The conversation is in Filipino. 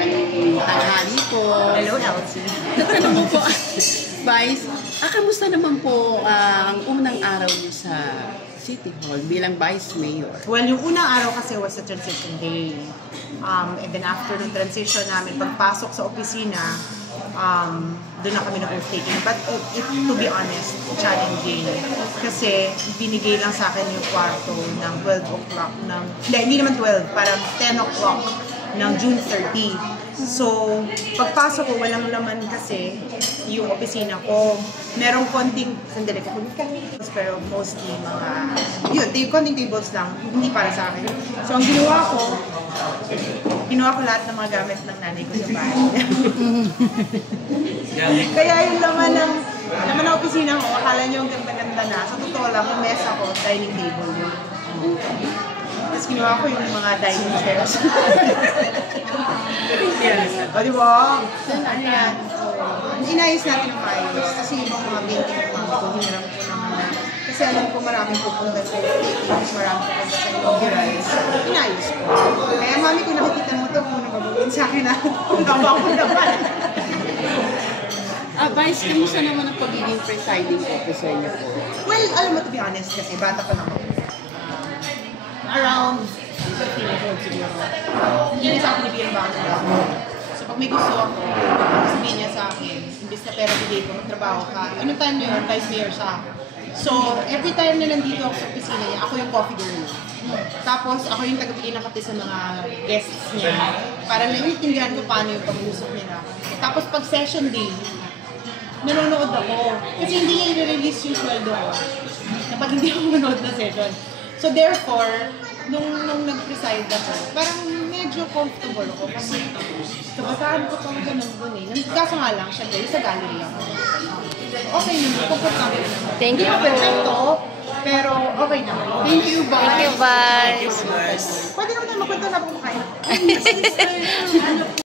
Magandang tanghali po. Hello, Elsie. Tatanong mo po, Vice, kamusta naman po ang unang araw niyo sa City Hall bilang Vice Mayor? Well, yung unang araw kasi was a transition day. And then after ng transition namin, pagpasok sa opisina, doon na kami nag-oath-taking. But to be honest, challenging. Kasi binigay lang sa akin yung kwarto ng 12 o'clock. Hindi naman 12, parang 10 o'clock ng June 30. So, pagpasok ko, walang laman kasi yung opisina ko. Merong konting, sandali ka, pero mostly konting tables lang, hindi para sa akin. So, ang ginawa ko lahat ng mga gamit ng nanay ko sa bahay. Kaya yung laman ng opisina ko, akala nyo ang ganda-ganda na. Sa totoo lang, yung mesa ko, dining table yun. Tapos ginawa ko yung mga dining chairs. O, diba? Ano yan? Inayos natin ang maayos. Kasi yung mga painting ng mama ko, hiniram ko naman na. Kasi alam ko maraming pupunta sa paintings, maraming pupunta sa inaugurals. Inayos ko. Kaya mami, kung nakikita mo ito, kung nababagin sa akin na nabawa ko naman. Vice, kamusta naman ang pagiging presiding officer niyo po? Well, alam mo, to be honest, kasi bata pa lang ako. Around 15 years old siguro. Hindi niya sa akin ibigyan ba ako. So pag may gusto ako, sabihin niya sa akin, imbis na pera bigay ko, magtrabaho ka. Anong time niyo yun? Vice Mayor siya. So every time na nandito ako sa opisina niya, ako yung coffee girl. Tapos ako yung taga-bigay ng kape sa mga guests niya. Para naiintindihan ko paano yung pag-uusap nila. Tapos pag session day, nanonood ako. Kasi hindi niya i-release yung sweldo ko kapag hindi ako manood na session. So therefore, nung nag-preside ako, parang medyo comfortable ako kasi kabataan ko pang ganun dun eh. Kaso nga lang, syempre, sa gallery ako. Okay naman, comfortable naman. Thank you po. Pero okay naman. Thank you, Vice. Thank you, Vice. Pwede naman tayo magkwento na kung makain.